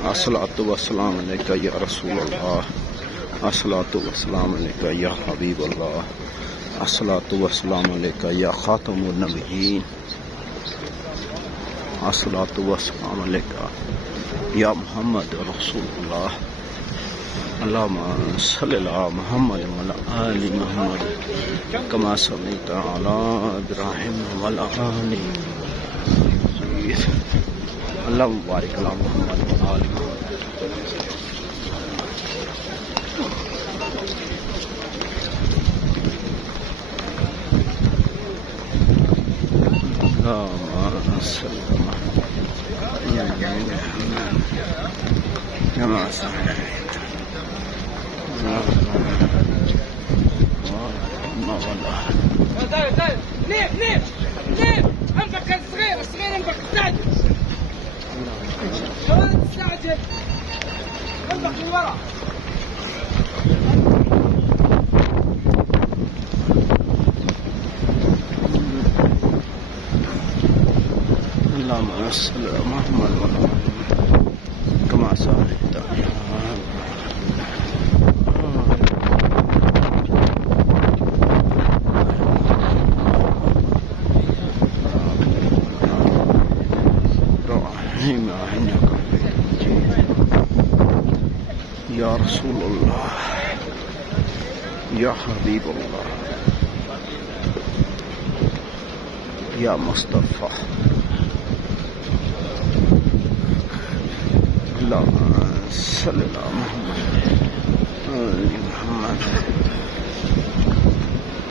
अस्सलातु वस्सलाम अलैका या रसूल अल्लाह, अस्सलातु वस्सलाम अलैका या हबीब अल्लाह, अस्सलातु वस्सलाम अलैका या खातमुन नबिय्यीन, अस्सलातु वस्सलाम अलैका या मुहम्मद रसूलुल्लाह। अल्लाहुम्मा सल्लि अला मुहम्मद व अला आलि मुहम्मद कमा सल्लैता अला इब्राहीम व अला आलि अल्लाहुम्मा बारिक अला मुहम्मद व आलि मुहम्मद। अल्लाहुम्मा सल्लि कमा نيم نيم نيم انفك الصغير الصغير انفك استعجل لا تستعجل انفك من ورا. اللهم صل على محمد وعلى آله كما صليت يا رسول الله يا حبيب الله يا مصطفى. اللهم صل على محمد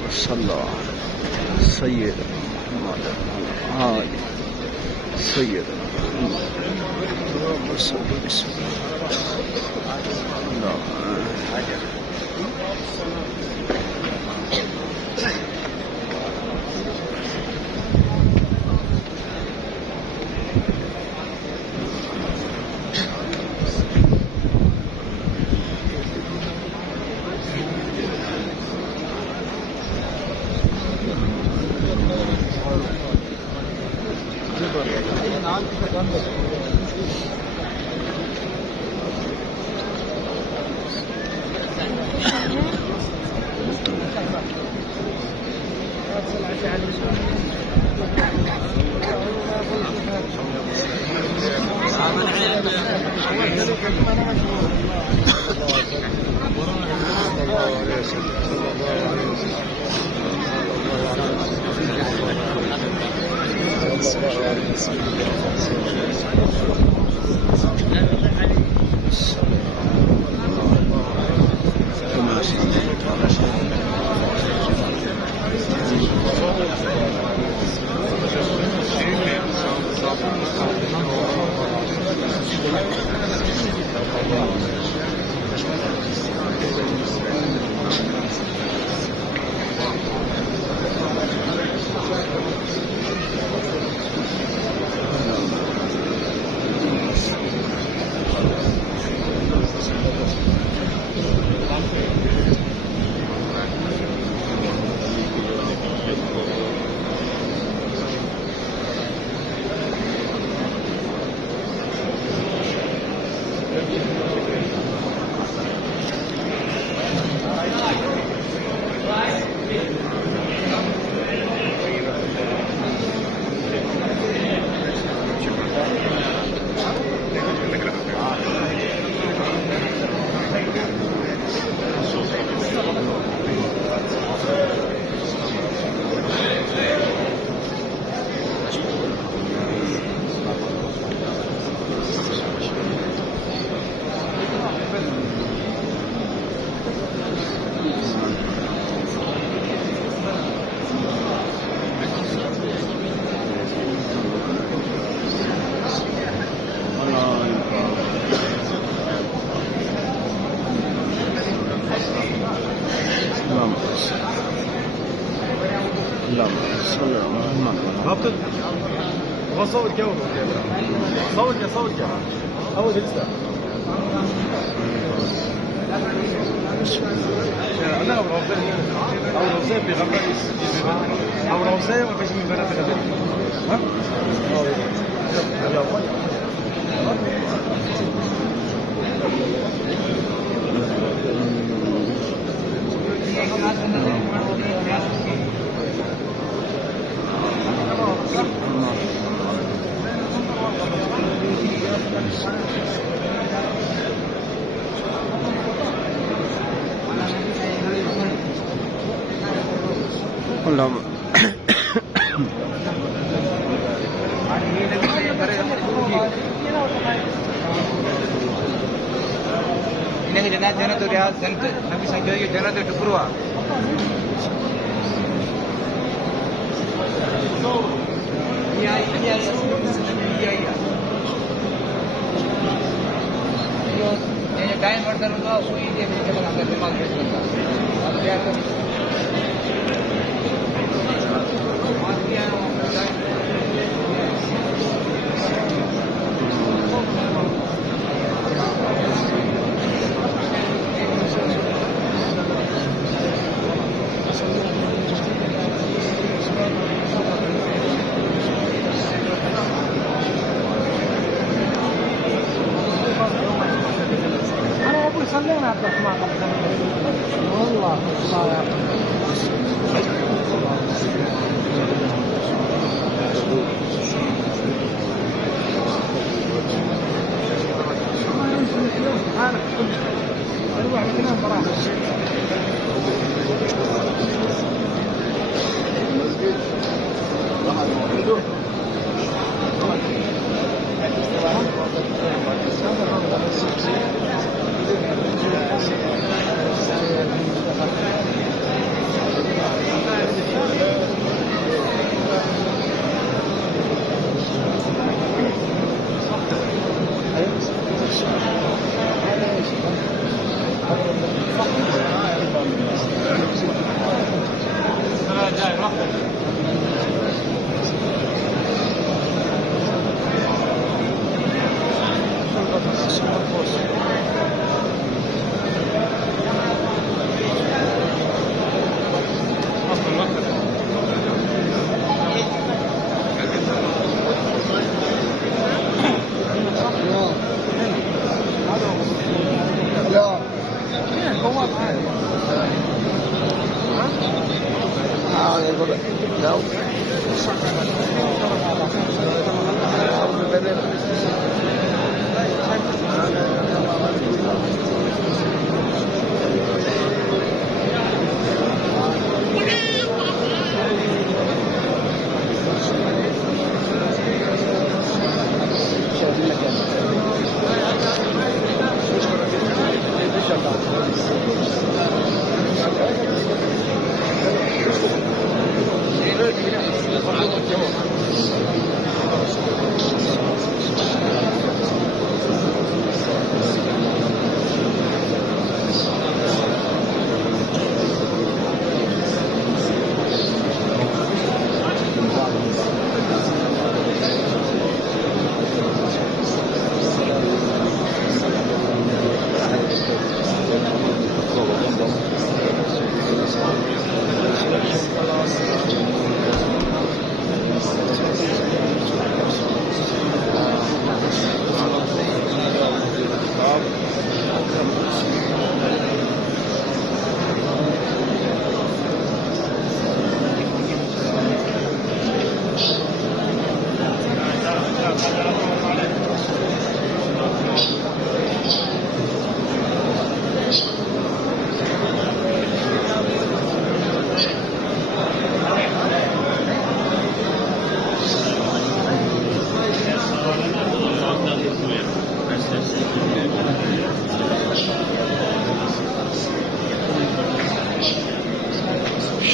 وصلى على سيدنا محمد وعلى آل سيدنا محمد. اللهم صل وسلم رابط هو صوت جو صوت جو اول لسه انا ابو روزان بيغني ابو روزان ما فيش من بنات غزال ها اللهم इन्हें जना जना तो रियाज जन नबी संजो ये जना तो टुकरुआ ये टाइम बढ़ता रहता है वही ये मुझे बना कर दिमाग फ्रेश करता अब क्या करें خلينا عبد الرحمن والله صار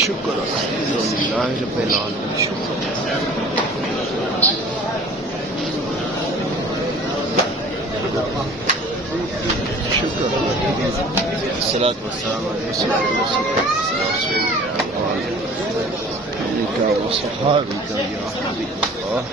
شكرا لله رب العالمين شكرا شكرا الصلاة والسلام على رسول الله وصحابك يا حبيب الله